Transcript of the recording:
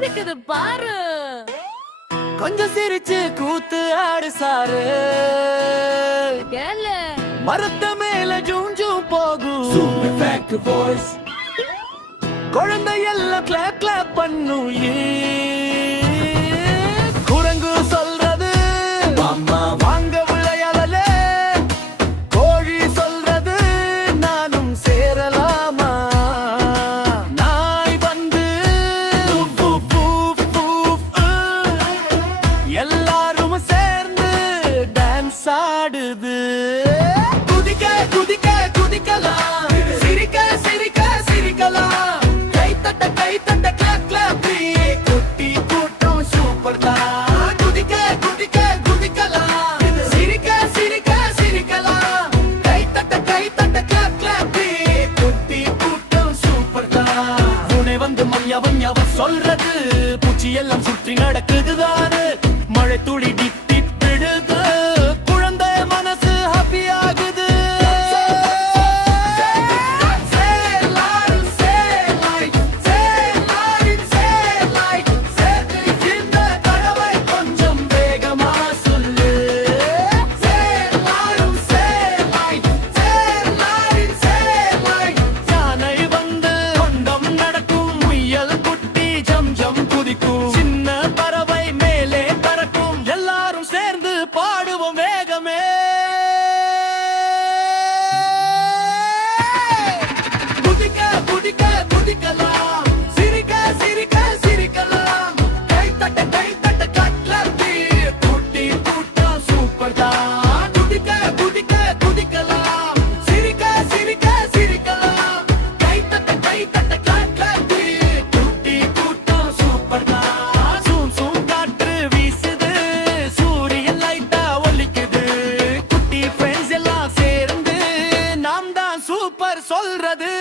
குதிக்குது பாரு. கொஞ்சம் சிரிச்சு கூத்து ஆடு சாரு. கேளு. மரத்த மேல ஜூஞ்சும் போகும். குழந்தை எல்லாம் கிளாப் கிளாப் பண்ணும். குரங்கு சொல்றது வாங்க விளையாடலே. கோழி சொல்றது நானும் சேரலாமா. நாய் வந்து எல்லாரும் சேர்ந்து டான்ஸ் ஆடுது. குதிக்க குதிக்க குதிக்கலாம், சிரிக்க சிரிக்க சிரிக்கலாம். கை தட்ட கிளாப் கிளாப், குட்டி கூட்டம் சூப்பர் தான். குதிக்க குதிக்க குதிக்கலாம், சிரிக்க சிரிக்க சிரிக்கலாம். கை தட்ட கிளாப் கிளாப், குட்டி கூட்டம் சூப்பர் தான். உன்னை வந்து மய்யவன் சொல்றது பூச்சி எல்லாம் சுற்றி நடக்குதுதானு. மழை துளி டிப் டிப் விடுது. குழந்தை மனசு ஹாப்பி ஆகுது. கொஞ்சம் வேகமா சொல்லு. யானை வந்து கொண்டம் நடக்கும். முயல் குட்டி ஜம் ஜம் குதிக்கும். சின்ன பறவை மேலே பறக்கும். எல்லாரும் சேர்ந்து பாடுவோம் வேகமே. குதிக்க குதிக்க குதிக்கலாம், சிரிக்க சிரிக்க சிரிக்கலாம். கை தட்ட கட்லப்பி, குட்டி கூட்டம் சூப்பர் தான். குதிக்க குதிக்க குதிக்கலாம், சிரிக்க சிரிக்க சிரிக்கலாம். கை தட்ட கட்லப்பி, குட்டி கூட்டம் சூப்பர் தான். சூம் சூம் காற்று வீசுது. சூரியன் லைட்டா ஒலிக்குது. குட்டி ஃப்ரெண்ட்ஸ் எல்லாம் சேர்ந்து நாம் தான் சூப்பர் சொல்றது.